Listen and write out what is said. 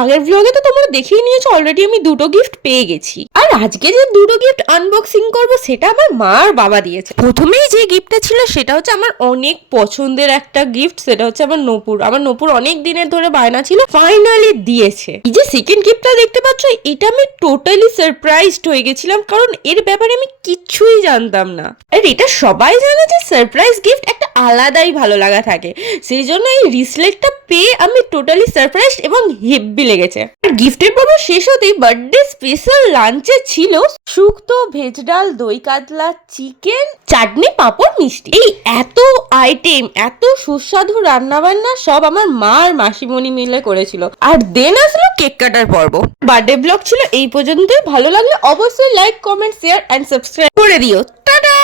আগের ব্লগে তো তোমরা দেখেই নিয়েছো অলরেডি আমি দুটো গিফট পেয়ে গেছি। আর আজকে যে দুটো গিফট আনবক্সিং করব সেটা আমার মা আর বাবা দিয়েছে। প্রথমেই যে গিফটটা ছিল সেটা হচ্ছে আমার অনেক পছন্দের একটা গিফট, সেটা হচ্ছে আমার নপুর অনেক দিনের ধরে বায়না ছিল, ফাইনালি দিয়েছে। এই যে সেকেন্ড গিফটটা দেখতে পাচ্ছ, এটা আমি টোটালি সারপ্রাইজড হয়ে গেছিলাম, কারণ এর ব্যাপারে আমি কিচ্ছুই জানতাম না। আর এটা সবাই জানে যে সারপ্রাইজ গিফট একটা আলাদাই ভালো লাগা থাকে, সেই জন্য এই রিসলেটটা পেয়ে আমি টোটালি সারপ্রাইজ এবং হেব্বি লেগেছে। আর গিফটের পর্ব শেষ হতেই বার্থডে স্পেশাল লাঞ্চে ছিল শুক্তো, ভেজ ডাল, দই কাতলা, চিকেন, চাটনি, পাঁপড়, মিষ্টি। এই এত আইটেম, এত সুস্বাদু রান্নাবান্না সব আমার মা আর মাসিমণি মিলে করেছিল। আর দেন আসলো কেক কাটার পর্ব। বার্থডে ব্লগ ছিল এই পর্যন্তই। ভালো লাগলে অবশ্যই like, comment, share and subscribe করে দিও। টাটা।